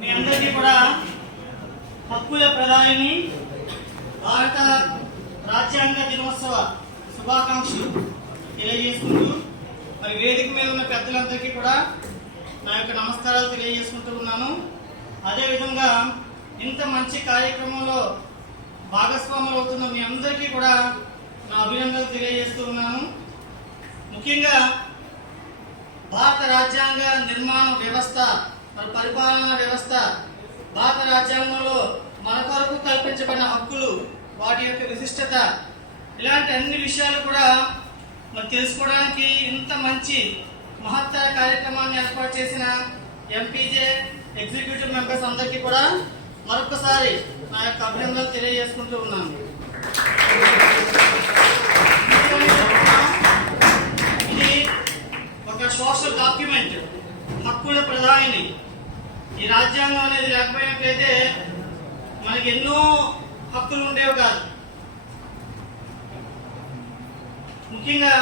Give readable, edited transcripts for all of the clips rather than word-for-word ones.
మీ అందరికీ కూడా హక్కుల ప్రధాని భారత రాజ్యాంగ దినోత్సవ శుభాకాంక్షలు తెలియజేసుకుంటూ మరి వేదిక మీద ఉన్న పెద్దలందరికీ కూడా నా యొక్క నమస్కారాలు తెలియజేసుకుంటూ ఉన్నాను. అదేవిధంగా ఇంత మంచి కార్యక్రమంలో భాగస్వాములు అవుతున్న మీ అందరికీ కూడా నా అభినందనలు తెలియజేస్తూ ఉన్నాను. ముఖ్యంగా భారత రాజ్యాంగ నిర్మాణ వ్యవస్థ పరిపాలనా వ్యవస్థ భారత రాజ్యాంగంలో మన కొరకు కల్పించబడిన హక్కులు వాటి యొక్క విశిష్టత ఇలాంటి అన్ని విషయాలు కూడా మరి తెలుసుకోవడానికి ఇంత మంచి మహత్తర కార్యక్రమాన్ని ఏర్పాటు చేసిన ఎంపీజే ఎగ్జిక్యూటివ్ మెంబర్స్ అందరికీ కూడా మరొకసారి నా యొక్క అభినందనలు తెలియజేసుకుంటూ ఉన్నాను. ఇది ఒక సోషల్ డాక్యుమెంట్, హక్కుల ప్రధాని. ఈ రాజ్యాంగం అనేది లేకపోయినట్లయితే మనకి ఎన్నో హక్కులు ఉండేవి కాదు. ముఖ్యంగా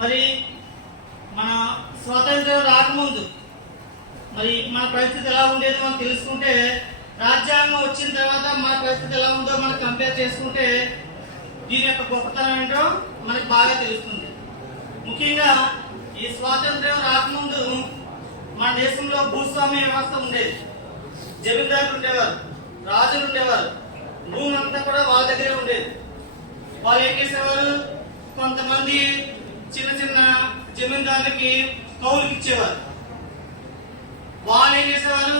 మరి మన స్వాతంత్ర్యం రాకముందు మరి మన పరిస్థితి ఎలా ఉండేదో మనం తెలుసుకుంటే, రాజ్యాంగం వచ్చిన తర్వాత మన పరిస్థితి ఎలా ఉందో మనం కంపేర్ చేసుకుంటే దీని యొక్క గొప్పతనం ఏంటో మనకు బాగా తెలుస్తుంది. ముఖ్యంగా ఈ స్వాతంత్ర్యం రాకముందు మన దేశంలో భూస్వామ్య వ్యవస్థ ఉండేది. జమీందారులు ఉండేవారు, రాజులు ఉండేవారు, భూమి అంతా కూడా వాళ్ళ దగ్గరే ఉండేది. వాళ్ళు ఏం చేసేవారు, కొంతమంది చిన్న చిన్న జమీందారులకి కౌలుకి ఇచ్చేవారు. వాళ్ళు ఏం చేసేవారు,